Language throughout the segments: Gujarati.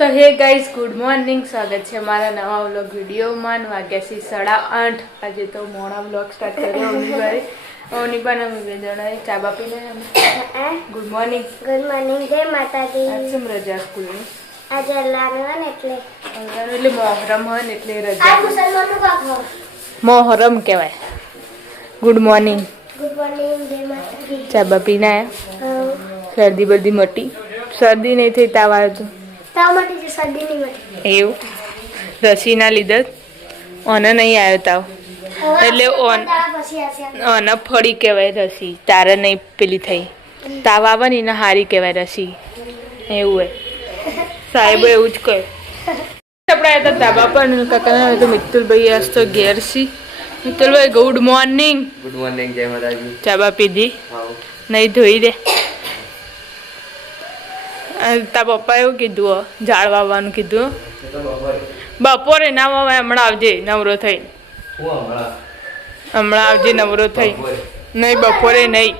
તો હે ગાઈઝ, ગુડ મોર્નિંગ. સ્વાગત છે મારા નવા વ્લોગ વિડીયોમાં. વાગ્યા છે 8:30. આજે તો મોડા વ્લોગ સ્ટાર્ટ કર્યો. ઓની પણ અમે બે જણા ચા બાપીને. Good morning. Good morning. જય માતાજી. આજ શું રજા સ્કૂલની? આજે અલ્લાહનું એટલે મોહરમ હોય ને એટલે રજા. આ મુસલમાનનું કાકો મોહરમ કહેવાય. Good morning. Good morning. જય માતાજી. ચા બાપીને આયા. શરદી બધી મટી? શરદી નહીં થઈ, તાવ આવ્યો તો? તાવ મટી છે, શરદી નહીં મટી. એવું? રસીના લીધે ઓને નહીં આવ્યો તાવ? એટલે ઓને ફળી કહેવાય રસી, તારે નહીં પેલી થઈ. તાવ આવે ને એને હારી કહેવાય રસી. એવું હોય, સાહેબો એવું જ કહે. આપણે આવ્યા હતા ધાબા પર. કાકા તો મિત્તુલભાઈ આજ તો ઘેર સી. Mittulbhai good morning. Good morning. જય માતાજી. ચા બા પીધી? નહીં ધોઈ દે. તાર પપ્પા એવું કીધું ઝાડ વાવવાનું કીધું. બપોરે ના વાવાય, હમણાં આવજે નવરો થઈ. હમણાં આવજે નવરો થઈ. નહીં બપોરે નહીં.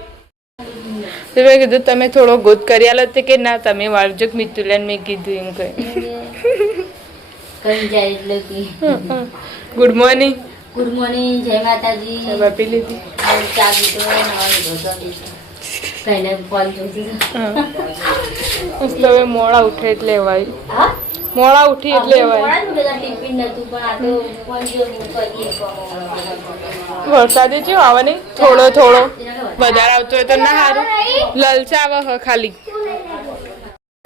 તો મેં કીધું તમે થોડો ગોત કરી આલો તે કે ના તમે વાળજો. મિતુલાને મેં કીધું એમ કહે. Good morning. Good morning. જય માતાજી. ચા પી લીધી? ચા પીધો, કઈને ફોન જોઈતી. હવે મોડા ઉઠે એટલે એવાય. મોડા ઉઠી એટલે એવાય. ટિફિન નતું પણ આ તો ફોન જો કરીએ. વરસાદે જેવો આવે ને થોડો થોડો. વધારે આવતો હોય તો ના સારું. લલચાવે હ ખાલી.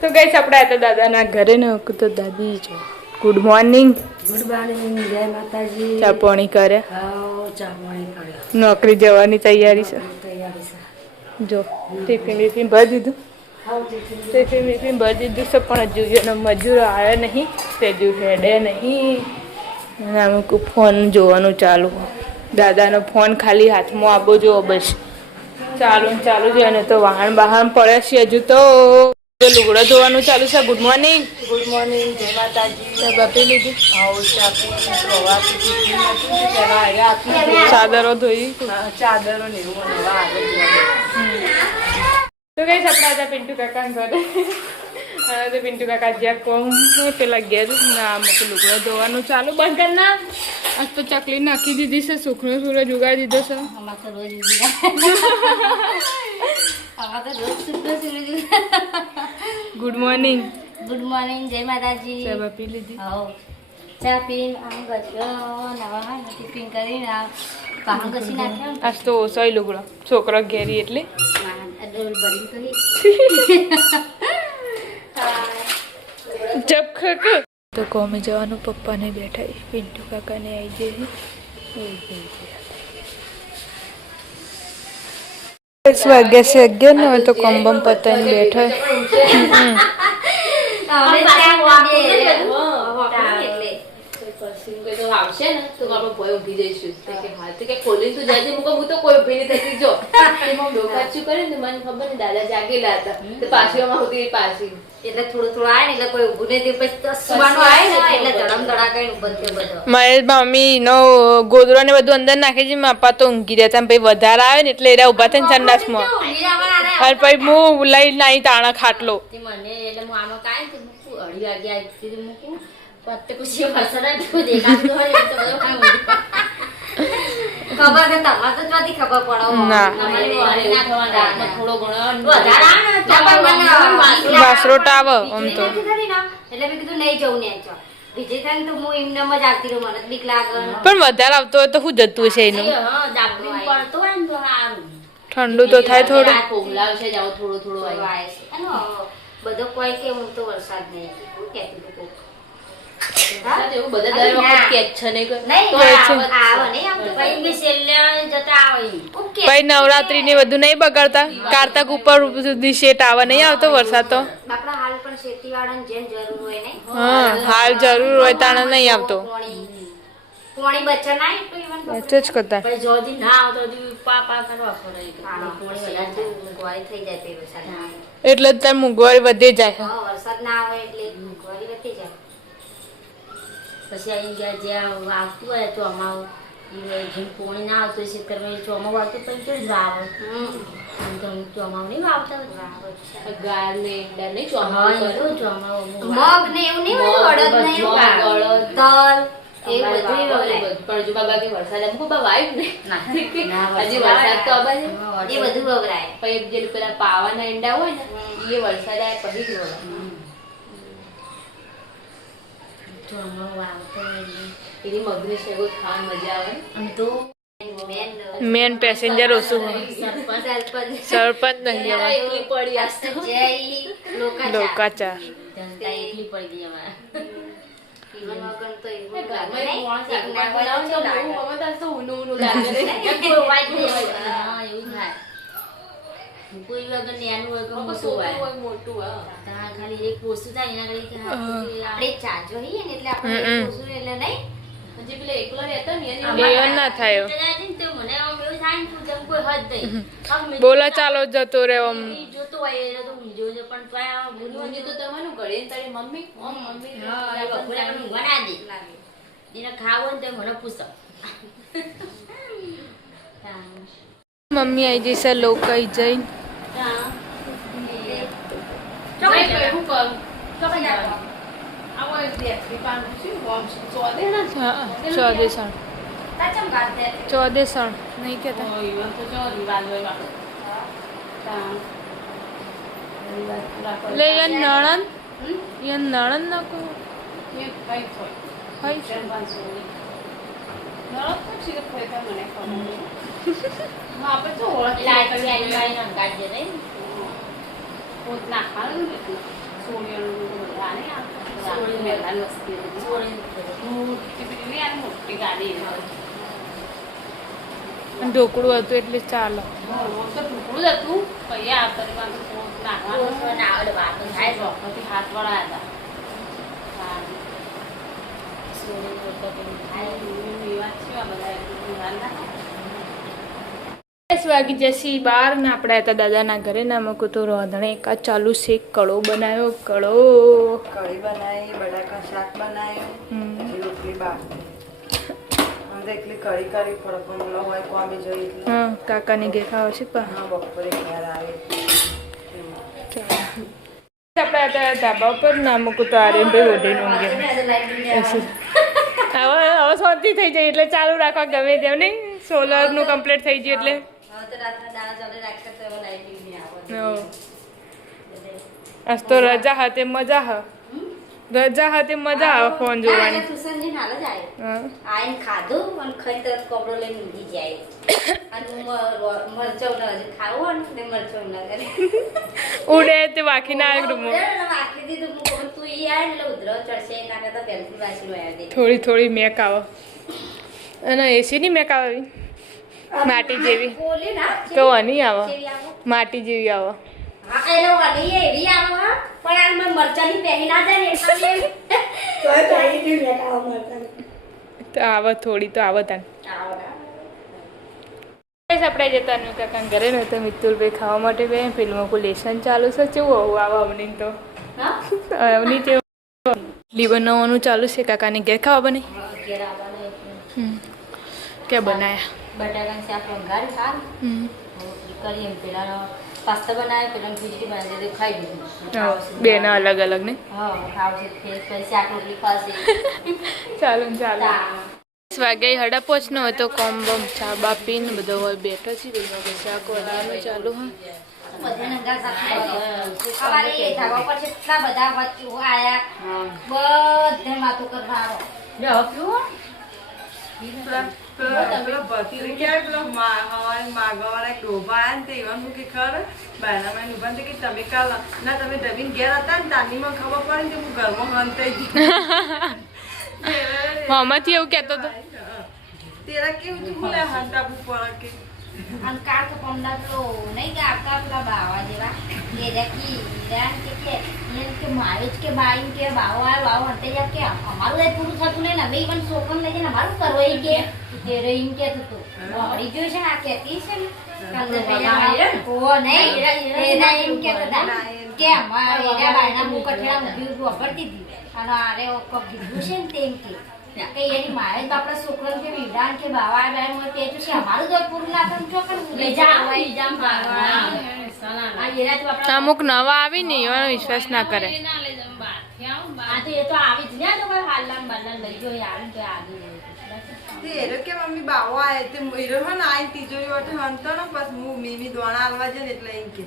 તો ગઈશ આપણે આ તો દાદાના ઘરે ને તો દાદી જો. Good morning. Good morning. જય માતાજી. ચા પાણી કરે? ચા પાણી કરે. નોકરી જવાની તૈયારી છે. તૈયારી છે. જો ટિફિન વિફિન ભરી દીધું. ટિફિન વિફિન ભરી દીધું છે, પણ હજુ એનો મજૂર આવ્યો નહીં. તે હજુ હેડે નહીં. અને અમુક ફોન જોવાનું ચાલુ. દાદાનો ફોન ખાલી હાથમાં આપવો જોવો બસ. ચાલુ ચાલુ છે. અને તો વાહન બહાન પડે છે હજુ તો. લુગડો ધોવાનું ચાલુ છે. Good morning. Good morning. જય માતાજી. ચા બાપી લીધી? ચાદરો ચાદરો ધોઈ? ચાદરો ને એવું તો કઈ સપડા હતા પિન્ટુ કાકા ઘરે. તો પિન્ટુ કાકા જ્યાં કોમ પેલા ઘેર ના અમુક લુગડો ધોવાનું ચાલુ. બંધ કર ના. આજ તો ચકલી નાખી દીધી છે. સુખનો સૂરજ ઉગાડી દીધો છે. Good morning. Good morning. જય માતાજી. ચા બાપી લીધી? ચા પીને આમ ગયો નવા ટિફિન કરીને પાહણ ઘસી નાખ્યો. આજ તો ઓછો લુગડો છોકરો ઘેરી એટલે ડોલ ભરી કરી જબ ખક. તો કોમે જવાનું પપ્પાને બેઠા. પિન્ટુ કાકાને આવી જાય. 10 વાગ્યા છે. 11 ને હોય તો કોમ્બમ પતાઈને બેઠા. આવશે ને તો આપણે ભય ઊંઘી જઈશું. ખોલી તું જાય હું તો કોઈ ઉભી નહીં થતી. જો ડોકાચું કરે ને મને ખબર ને દાદા જાગેલા હતા તો પાછી માં હોતી પાછી એટલે થોડું થોડું આવે ને એટલે કોઈ ઊભું નહીં. પછી સુવાનું આવે ને એટલે ધડમ ધડાકા ઊભો થયો બધો. મહેશ મમ્મી નો ગોદરો ને બધું અંદર નાખે છે. માપા તો ઊંઘી રહેતા. પછી વધારે આવે ને એટલે એરા ઉભા થઈને સંડાસમાં. અને પછી હું લઈ નાઈ તાણા ખાટલો. મને એટલે હું આમાં કાંઈ મૂકું 2:30 વાગ્યા મૂકું. પત્તે કુછી વરસાદ દેખાતું હોય તો ખબર કે તમારે તો ચોથી ખબર પડો. થોડો ઘણો વાસરોટ આવે આમ તો. એટલે મેં કીધું નહીં જવું ને વિજય થાય તો હું એમને જ આવતી રહું. મને બીક લાગે. પણ વધારે આવતો હોય તો શું જતું હશે એનું? પડતો હોય ને તો સારું. ઠંડુ તો થાય થોડું. ખોગલાવશે જાવ થોડો થોડો બધો કોઈ કે હું તો વરસાદ નહીં કેતી ભાઈ નવરાત્રી ને બધું નહીં બગાડતા. કારતક ઉપર સુધી શેટ આવે નહીં આવતો વરસાદ તો. હાલ પણ શેતી વાળાને જેમ જરૂર હોય ને. હા હાલ જરૂર હોય તાણે નહીં આવતો. પોણી બચ્ચા ના જ કરતા. પછી જોદી ના આવતો પાપા કરવા પડે. પોણી વધારે મોંઘવારી થઈ જાય તે વરસાદ ના આવે એટલે જ તાર મોંઘવારી વધી જાય. વરસાદ ના આવે એટલે મોંઘવારી વધી જાય. પછી અહીં જ્યાં આવતું હોય તો અમારું પોણી ના આવતો ખેતરમાં ચોમા વાવતો પણ કેવું જ વાવે ચોમા નહીં વાવતા ગાર ને ઈંડા ને હા એ ચોમા તો ચોમા મગ ને એવું નહીં હોય અડદ ને એવું તલ એ બધું વવરાય. પણ જો બાબા કે વરસાદ એમ કોઈ વાઈફ ને ના, હજી વરસાદ તો આબા છે એ બધું વવરાય. પછી જે પેલા પાવાના ઈંડા હોય ને એ વરસાદ આવે પછી જ વળે. ચોમા વાવતો એટલે. એની મગની શેગો ખાવાની મજા આવે ને. અને તો મેન પેસેન્જર ઓછું હોય સરપંચ નહીં યાર, હવે એકલી પડી આજ તો. જય લોકાચાર. લોકાચાર જનતા એકલી પડી ગઈ અમારે. ઈવન વગર તો એવું ઘરમાં લાગે એક માણસ નહીં. આખું બનાવે તો બહુ ગમે તાર તો ઊનું ઊનું લાગે ને. કોઈ વાઈટ નહીં હોય. હા, એવું થાય. કોઈ વગર નેનું વગર આખું મોટું સોફું હોય. હોય મોટું હોય. તાર ખાલી એક પોસું થાય એના ખાલી કે આપણે એક ચાચો રહીએ ને એટલે આપણે હમ. એક પોસું એટલે નહીં. હજી પેલા એકલો રહેતો ને એની લેવન ના થાય તો જાય છે ને તો મને આમ એવું થાય ને કે જેમ કોઈ હદ નહીં. આમ મેં બોલા ચાલો જતો રહે આમ જોતો હોય એટલે તો ઊંઘી જોજો પણ તોય આમ ભૂલી હજી તો તમારું ઘરે ને તારી મમ્મી ઓમ મમ્મી હા, એ બપોરે આપણે ઊંઘવા ના દે. એને ખાવું હોય ને તો મને પૂછો. મમ્મી આવી જશે લોકાઈ જઈને નહીં, તો એવું કરું. આવો એક બેટરી પાનું છે, ઓમ ચોદેણા છે. હા ચોદેસણ ચોદેસણ નહીં કેતા ઓ, ઈવન તો જો રિવાજ હોય બાપડે. તાણ. રિવાજ પૂરા કરે. એટલે યન નણન યન નણન ના કહો એ કંઈક હોય. હોય છે 500 નળો તો છે કે મને ખબર નહીં. હા, આપણે તો ઓળખ લાઈટ ચાલી વાળી રંગાડજે નહીં. પોત નાખવાનું ને એટલે. સોડિયાનું બધું બધા નહીં આવતું. સોડિયું મેદાન વસ્તી હતી. મોટી પેલી નહીં આવે, મોટી ગાડી એમાં. ઢોકળું હતું એટલે ચાલો તો ટુકડું જ હતું પછી આ કરીમાં તો પોત નાખવાનું. ઓછો ના આવડે વાતો થાય તો. ચોકથી હાથ વળાયા હતા. સારું. સોળી રોટલો પેલું થાય. એ વાત છે આ બધા એટલું ધ્યાન રાખો. 10 વાગી જશે બાર ને આપણે હતા દાદાના ઘરે ને અમે તો રોધણે એકા ચાલુ છે કળો બનાવ્યો કળો કઢી બનાવી બટાકા શાક બનાવ્યું રોટલી બાફી મને તો એકલી કઢી કરી પડે પણ ન હોય કોમી જોઈ એટલે હા કાકાની ઘેર ખાવા છે પા હા બપોરે ઘેર આવે આપણે હતા ધાબા પર ના મૂકું તો આર્યનભાઈ ઓઢીને ઊંઘે હવે હવે શાંતિ થઈ જાય એટલે ચાલુ રાખવા ગમે તેમ નહીં સોલરનું કમ્પ્લીટ થઈ ગયું એટલે હવે તો રાતના દાળ ચાલે રાખતા તો હવે લાઈટ નહીં આવે. હો. આજ તો રજા હતી મજા હ રજા હતી મજા આવે ફોન જોવાની ટ્યુશન જઈને હાલ જ આવ્યો. હા આઈને ખાધું અને ખાઈ તરત કપડો લઈને ઊંઘી જાય. અને મરચાં ના હજી ખાવું ને મરચાં ના કરે. ઉડે તે વાંખી ના આવે રૂમમાં વાંકી દીધું હું કહું, તું ઈ આય ને એટલે ઉધરો ચડશે એના કરતા પહેલથી વાંચી આવ્યા દે. થોડી થોડી મેક આવે અને એસીની મેક આવે એવી? માટી જેવી બોલી ના તો નહીં આવે કેવી આવો? માટી જેવી આવે હા એટલે વળી એવી આવો હા પણ આ મને મરચાંની પહેરી ના જાય ને એટલે તોય પાણી પી લેતા મળતા તો આવે થોડી તો આવે તાન આપણે જતા અનુ કાકા ઘરે ને તો મિતુલભાઈ ખાવા માટે બે ફિલ્મો કો લેસન ચાલુ છે કેવું આવું આવે અવની તો હા અવની તે લી બનાવવાનું ચાલુ છે કાકાની ઘેર ખાવા બને ઘેર આવવાનું એટલે કે બનાયા બટાકાનું શાક વઘારી સારું કરી એમ પેલા પાસ્તા બનાવે પેલા ખીચડી બનાવી દે ખાઈ દીધું બે ના અલગ અલગ ને હા ખાવશે પછી શાક રોટલી ખાશે ચાલુ ને ચાલુ વાગ્યા હડા પોચ નો હોય તો કોમ બમ ચા બા પીને બધો હોય બેઠો છે બધું શાક વડાનું ચાલુ હા બધાને અંગાર સાથે સવારે એ ધાબા પર કેટલા બધા વચ્ચે આયા બધે વાતો કરવા આવો જો પીવું પેલો ભત્રી ક્યારે પેલો માગવાના ડોભા આવ્યા ને તે ઈવન મૂકી ખર બહારના માં ઉભા ને કે તમે કાલ ના તમે ડબીને ઘેર હતા ને તાનીમાં ખબર પડે ને કે હું ઘરમાં હંતાઈ ગઈ મામાથી એવું કહેતો હતો તેરા કેવું તું બોલે હંતાવું પડે કે અને કાર તો પમદા પેલો નહીં કે આવતા પેલા બાવા જેવા કે મારે જ કે બાઈ કે બાવો આવ્યો બાવો હંતે જા કે અમારું એ પૂરું થતું નહીં ને હવે ઈવન છોકન લઈ જાય અમારું કરવો એ કે તે રહીમ કે હતું મળી ગયું છે ને આ કહેતી છે ને ઓ નહીં એના એમ કહેતા હતા કે અમારે એના બાયના મુખ કઠેડા મૂકી વાપરતી હતી અને આરે કપ કીધું છે ને તેમ કે કે એની મારે તો આપણા છોકરાને કે વિધાન કે બાવા ડાય મત તે છે અમારું તો પૂરું ના થતું જો પણ લઈ જા એક્ઝામ પાડવા આ એરા તો આપણા અમુક નવા આવી ને એનો વિશ્વાસ ના કરે. આ તો એ તો આવી જ ને તો કોઈ હાલલામ બાલલામ લઈ જો યાર તો આવી તે એરો કે મમ્મી બાવો આય તે હીરો હે ને આઈ તિજોરી વટે હંતો ને બસ હું મીમી દોણા આલવા છે ને એટલે એમ કે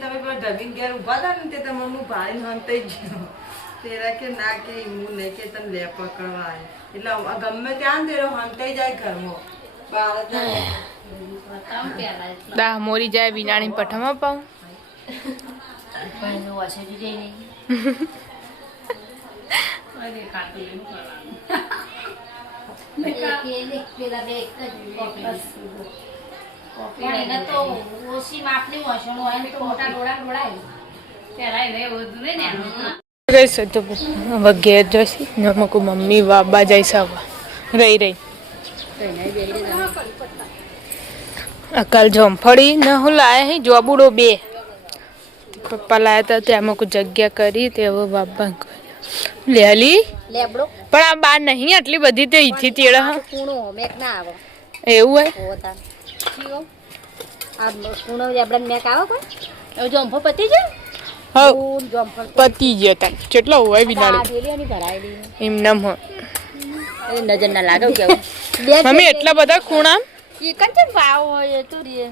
તમે પેલા ઢબીન ઘેર ઊભા હતા ને તે તમે હું ભાઈને હંતાઈ જ ગયો. તેરા કે ના કે હું નહીં કે તને લે પકડવા આવે એટલે ગમે ત્યાં ને તેરો હંતાઈ જાય ઘરમાં બહાર જ દાહ મોરી જાય વિનાણી પઠામાં પાઉં. પણ નો હશે જ નહીં પેલા બે એક જ પણ એને તો ઓછી માપની વસણ હોય ને તો મોટા ડોળા ડોળાય ગઈ છે તો હવે ઘેર જશે ને અમુક મમ્મી બાબા જાય છે હવે રહી અકાલ જમફળી ને હું લાયા હી જોબુડો 2 પપ્પા લાયા હતા ત્યાં અમુક જગ્યા કરી તે હવે બાબા લેલી લેબડો પણ આ બાર નહીં આટલી બધી તે ઈથી તેડે હ કૂણો મેક ના આવે એવું હે હોતા જીઓ આ કૂણો લેબડા મેક આવે કોઈ હવે જંફો પતી જાય હા જંફો પતી ગયા તા કેટલો હોય વિનાળી ડેલીની ભરાયેલી એમ નામ હ નજર ના લાગે કેવું મમ્મી એટલા બધા ખૂણા એક જ ભાવ હોય તો રે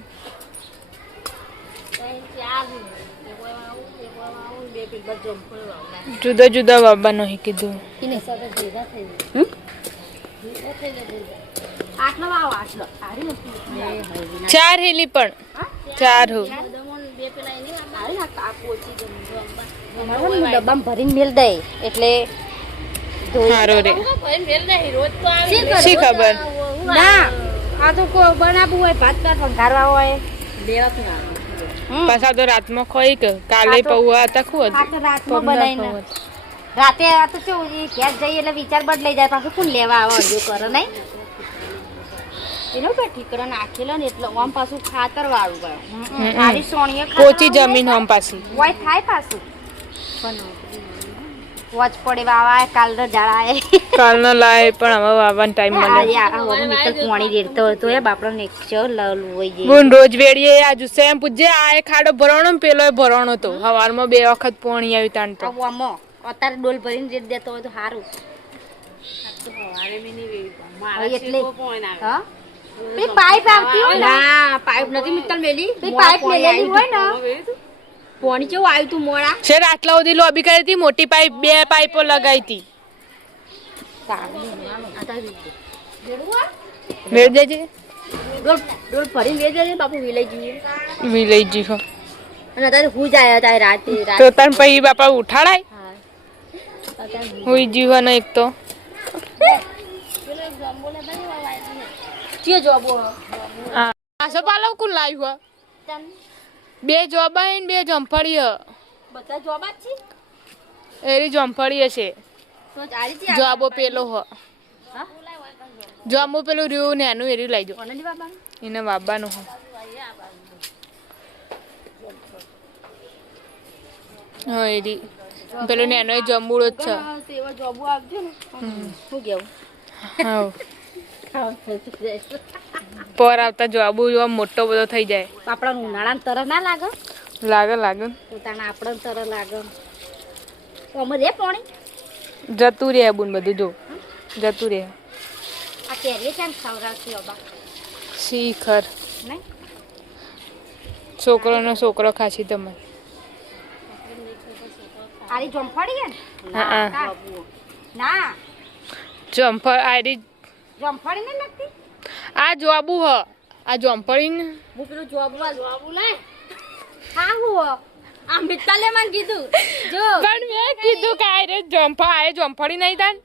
જુદા જુદા બાબા નહીં કીધું આટલો વાવ આટલો 4 હેલી પણ 4 હો ડબ્બામાં ભરીને મેલ દે એટલે હારો રે શી ખબર ના આ તો કોઈ બનાવવું હોય ભાત ભાત વઘારવા હોય પાછા તો રાતમાં ખોઈ કે કાલે પૌવા હતા ખુદ આ તો રાતમાં બનાવીને રાતે આ તો કેવું ઘેર જઈએ એટલે વિચાર બદલાઈ જાય પાછું કોણ લેવા આવે હજુ કરો નહીં એનો કે ઠીકરો નાખેલો ને એટલે આમ પાછું ખાતર વાળું ગયો સારી સોણીએ પોચી જમીન હમ પાછી હોય થાય પાછું પણ વોચ પડે વાવા કાલ જળાય કાલનો લાય પણ હવે આવવાનો ટાઈમ મળે નીકળ પોણી રેડતો હતો એ બાપડો નેક્સ્ચર લોઈ જે ગુણ રોજ વેડીએ આ જુસે એમ પૂછજે આ એ ખાડો ભરવાનો ને પેલો એ ભરવાનો તો હવારમાં 2 વખત પોણી આવી તાણ તો આમાં અત્યારે ડોલ ભરીને રેડ દેતો હોય તો સારું એટલે હા પાઇપ આવતી હોય ના પાઇપ નથી મિત્તલ મેલી પાઇપ મેલેલી હોય ને પોણી કેવું આવ્યું તું મોડા શેર આટલા સુધી લોબી કરી હતી મોટી પાઇપ 2 પાઇપો લગાઈ હતી વેડ દેજે ડોલ ભરીને વેડ દેજે બાપુ વિલાઈ જઈએ મિલઈ જી હો અને અત્યારે હું જાય અત્યારે રાતે તો તન પછી બાપા ઉઠાડાય હુઈ જીવ ને એક તો કે જોબો આસો પાલવ કુલ લાવ્યો 2 જોબા ને 2 જમફળી બધા જોબ જ છે એરી જમફળી છે તો ચાલી જોબો પેલો હ જોબો પેલું રહ્યું ને એનું એરી લાવજો કોને બાબા એને બાબાનું હ હા એરી પેલું ને એનો જમુડો જ છે તેવા જોબો આવજો ને શું કેવું હા પર આવતા જોબુ જો મોટો બધો થઈ જાય આપણા ઉનાળામાં તરસ ના લાગે લાગે પોતાના આપણને તરસ લાગે તો અમે રે પોણી જતું રહે બુન બધું જો જતું રહે આ કેરીએ કેમ ખવડાવતી બાબા શીખર નહીં છોકરો ખાસી તમે આરી જમફળી હે હા ના જમફળ આરી જમફળી નહીં લાગતી આ જોબુ હ આ જમફળી ને હું પેલું જોબુ નહીં હા હું આ મિત્તલે મને કીધું જો પણ મેં કીધું કે આ રે જમફળી નહીં તાન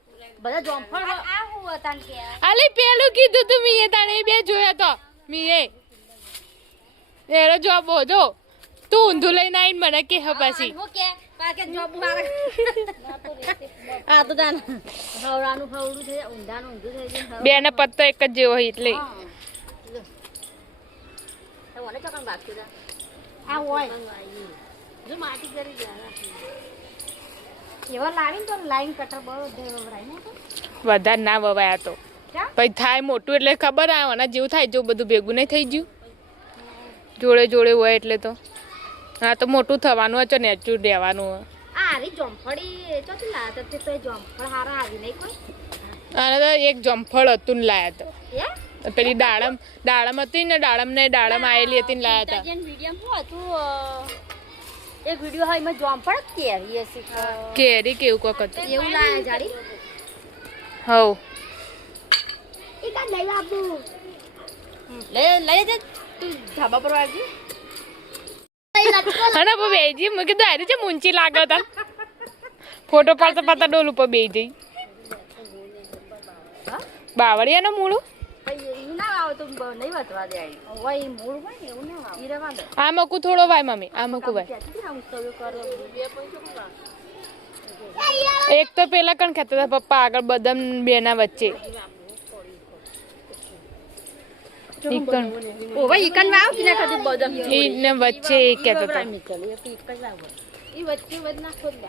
બધા જમફળ આ હું તાન કે આલી પેલું કીધું તું મીએ તાને એ 2 જોયા તો મીએ એરો જોબો જો તું ઊંધું લઈને આવીને મને કે હ પાછી હું કે પાકે જોબુ આ તો તાન હવડાનું ફવડું થઈ જાય ઊંધાનું ઊંધું થઈ જાય 2 ને પત્તો એક જ જેવો હોય એટલે ઓને ચકન બાકી આ હોય જો માટી કરી ગયા એવા લાવીને તો લાઈન કટર બધે વવરાય ને તો વધારે ના વવાયા તો ક્યાં? પછી થાય મોટું એટલે ખબર આવે આના જેવું થાય જો બધું ભેગું નહીં થઈ ગયું જોડે જોડે હોય એટલે તો હા તો મોટું થવાનું હોય ને નેચું રહેવાનું હોય આ હારી જોમફળી ચોથી લાયા તો તો જોમફળ હારા આવી નહીં કોઈ અને તો એક જમફળ હતું ને લાયા હે તો પેલી દાડમ હતી ને દાડમ આવેલી હતી ને લાયા હતા વિડીયો શું હતું એક વિડીયો હોય એમાં જોમફળ જ કેરી હશે કેરી કેવું કોક હતું એવું લાયા જાડી હવ એ કા લઈ આપું લઈ જા તું ધાબા પર આવજી અને બેજી મેં કીધું આરી છે મૂંચી લાગે તા ફોટો પાડતા ડોલ ઉપર બેસી જઈ બાવળિયાનું મૂળું એવું ના આવો તો નહીં વાંચવા દે હોય મૂળ હોય ને એવું ના આવે ઈરવા દે આ મકું થોડો ભાઈ મમ્મી આ મકું ભાઈ એક તો પેલા કણ કહેતા હતા પપ્પા આગળ બદામ બેના વચ્ચે ઓ ભાઈ ઈકન માં આવ કે ના કદી બદામ એને વચ્ચે કહેતા હતા ઈ વચ્ચે વધ નાખો લે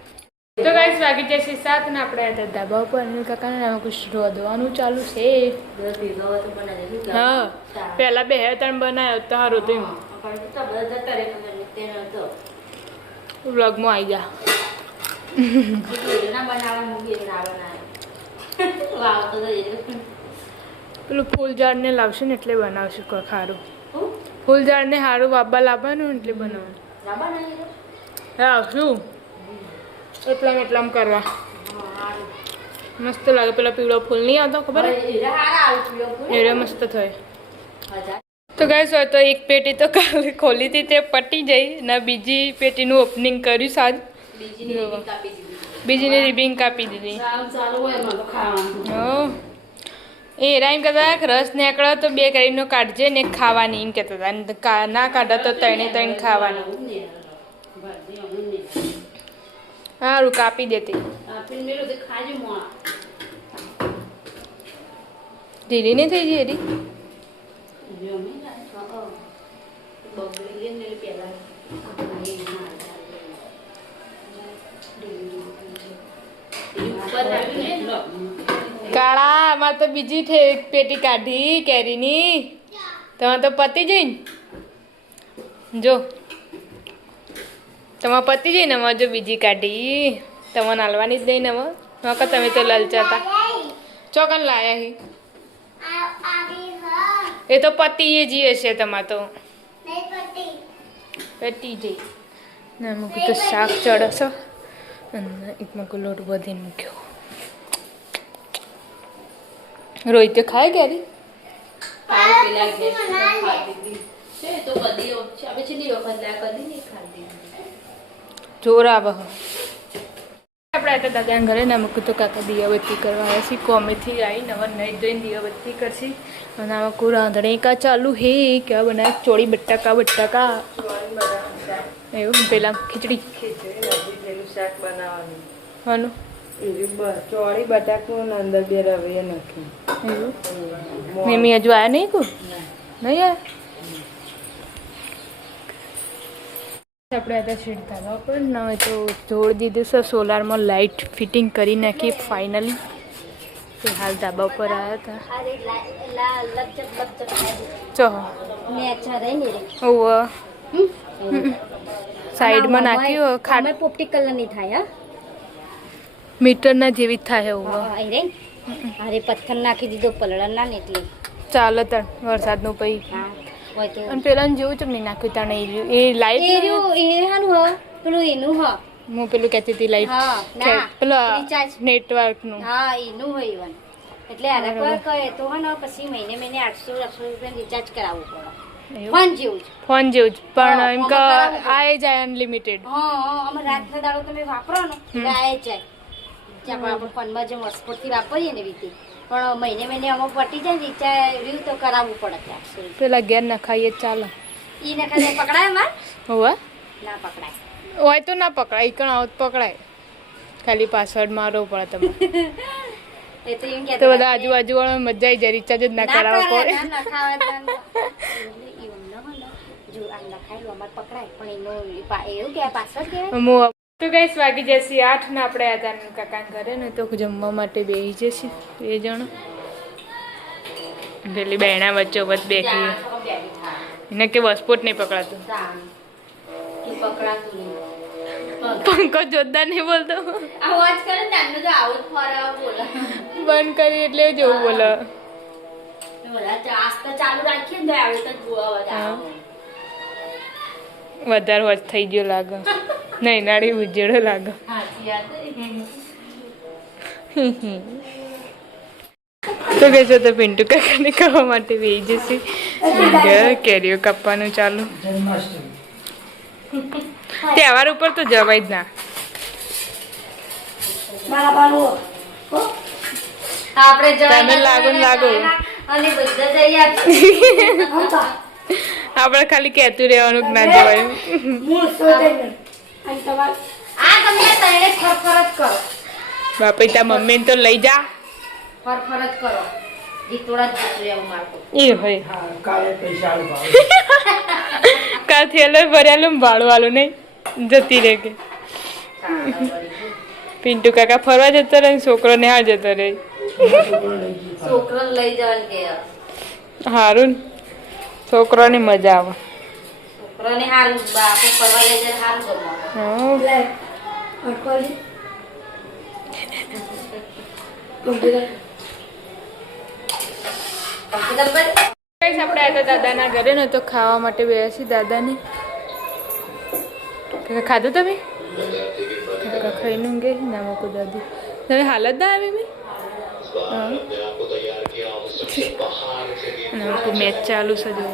તો ગાઈસ વાગી જશે 7 ને આપણે હતા ધાબા ઉપર અનિલ કાકાને નામ કુછ રોદવાનું ચાલુ છે હા પેલા બે ત્રણ બનાવ્યો તો હારું તો વ્લોગમાં આવી જા પેલું ફૂલ ઝાડને લાવશે ને એટલે બનાવશું કોક હારું ફૂલ ઝાડને હારું બાબા લાવવાનું એટલે બનાવવાનું હા શું એટલામ કરવા મસ્ત લાગે પેલા પીળો ફૂલ નહીં આવતો ખબર એ મસ્ત થાય તો ગાઈસ હોય તો એક પેટી તો કાલે ખોલી હતી તે પટી જઈ ને બીજી પેટીનું ઓપનિંગ કર્યું સાજ બીજીની રિબિંગ કાપી દીધી એ એમ કહેતા રસ નીકળો તો 2 કરીને કાઢજે ને ખાવાની એમ કહેતા હતા ના કાઢો તો 3 ખાવાની સારું કાપી દેતી ઢીલી નહીં થઈ ગઈ એરી કાળા અમારે તો બીજી પેટી કાઢી કેરીની તમારે તો પતી જઈ ને જો તમારે પતી જઈને અમારે જો બીજી કાઢી તમને હાલવાની જ નહીં ને હવે તમે તો લલચાતા ચોકન લાયા હી એ તો પતી જ હશે તમારે તો પતી જઈ ના મૂકી તો શાક ચડશો અને એકમાં લોટ બધીને મૂક્યો રોહિતે ખાય કેરી જોર આવે આપણે હતા દાદા ઘરે ના મૂકું તો કાકા દિયાબત્તી કરવા આવ્યા છીએ કોમેથી આવી નવા નહીં જોઈને દિયાબત્તી કરશી અને આમાં કોઈ રાંધણી કા ચાલુ હે કેવા બનાવે ચોળી બટાકા એવું પેલા ખીચડી શાક બનાવવાનું હાનું ચોળી બટાકું અંદર 2 રવે નાખી એવું મેં હજુ આવ્યા નહીં કોઈ નહીં આવ્યા આપણે आता છીડતા પણ ના હોય તો જોડ દીધું છે સોલારમાં લાઇટ ફિટિંગ કરી નાખી ફાઇનલી તે હાલ ધાબા ઉપર આવ્યા હતા ચો સાઈડમાં નાખ્યું ખામે પોપટી કલર ની થાય મીટરના જેવી જ થાય એવું અરે પથ્થર નાખી દીધો પલળા ના ને એટલે ચાલો તણ વરસાદનું પઈ હોય તો અને પેલા જેવું ચમ નહીં નાખ્યું તણ એ લાઈટ પેલું એનું હ હું પેલું કહેતી હતી લાઈટ પેલા નેટવર્કનું હા એનું હોય ઇવન એટલે આને કોઈ કહે તો હે ને પછી મહિને 800 રૂપિયા રિચાર્જ કરાવવું પડે ફોન જેવું જ પણ એમ કે આય જાય અનલિમિટેડ અમે રાતના દાડો તમે વાપરો ને એટલે આય જાય ત્યાં આપણે ફોનમાં જેમ હોટસ્પોટથી વાપરીએ ને રીતે પણ મહિને અમે પટી જાય રિચાર્જ રહ્યું તો કરાવવું પડે 800 રૂપિયા પેલા ઘેર ના ખાઈએ ચાલો ઈ ને ખાલી પકડાય માર હોવા ના પકડાય હોય તો ના પકડાય ઈકણ આવત પકડાય ખાલી પાસવર્ડ મારવો પડે તમે એ તો એમ કે તો બધા આજુબાજુ વાળા મજા આવી જાય રિચાર્જ જ ના કરાવવો પડે ના ખાવા જો આ લખાયેલું અમાર પકડાય પણ એનો એવું કે પાસવર્ડ કહેવાય તો ગાઈસ વાગી જશે 8 ને આપણે આધાર કાકા ઘરે ને તો જમવા માટે બેસી જશે 2 જણ. પેલી બહેણા વચ્ચે વચ્ચે બેઠી એને કે વસપોટ નહીં પકડાતું. પંકજ જોરદાર નહીં બોલતો. અવાજ કરે ને તારનો તો આવું જ ફરાવા બોલે. બંધ કરી એટલે જેવું બોલે. બધા આસ્તા ચાલુ રાખીએ ને તો આવે તો જ અવાજ આવે. વધારે વચ થઈ ગયો લાગે. નહીં નાડી ઉજેડો લાગે. હાચી વાત તો કહેશો તો પિન્ટુ કાકાને ખાવા માટે બેસી જશે. કેરીઓ કાપવાનું ચાલુ. તહેવાર ઉપર તો જવાય જ ના. આપણે તમે લાગો ને લાગો. અને બધા જઈ આપીએ. આપણે ખાલી કહેતું રહેવાનું કે ના જવાય. આ તમને તણે ફરફર જ કરો. બાપા તાર મમ્મીને તો લઈ જા. ફરફર જ કરો. જીતોડા જ જીતું રહેવું મારતું. એ હોય કાલ થેલો ભરેલું ભાડવાલું નહીં જતી રહે કે. પિન્ટુ કાકા ફરવા જતો રહે ને છોકરો ને હાર જતો રહે. છોકરાને લઈ જવાનું કે હારું છોકરોની મજા આવે. છોકરાને હારું બાપુ ફરવા લઈ જાય હારું કરવાનું. આપણે આ દાદાના ઘરે ને તો ખાવા માટે બેસી દાદાને ખાધું તમે ખાઈને ઊંઘે ના મૂકો દાદી તમે હાલત ના આવી મેં મેચ ચાલુ છે જો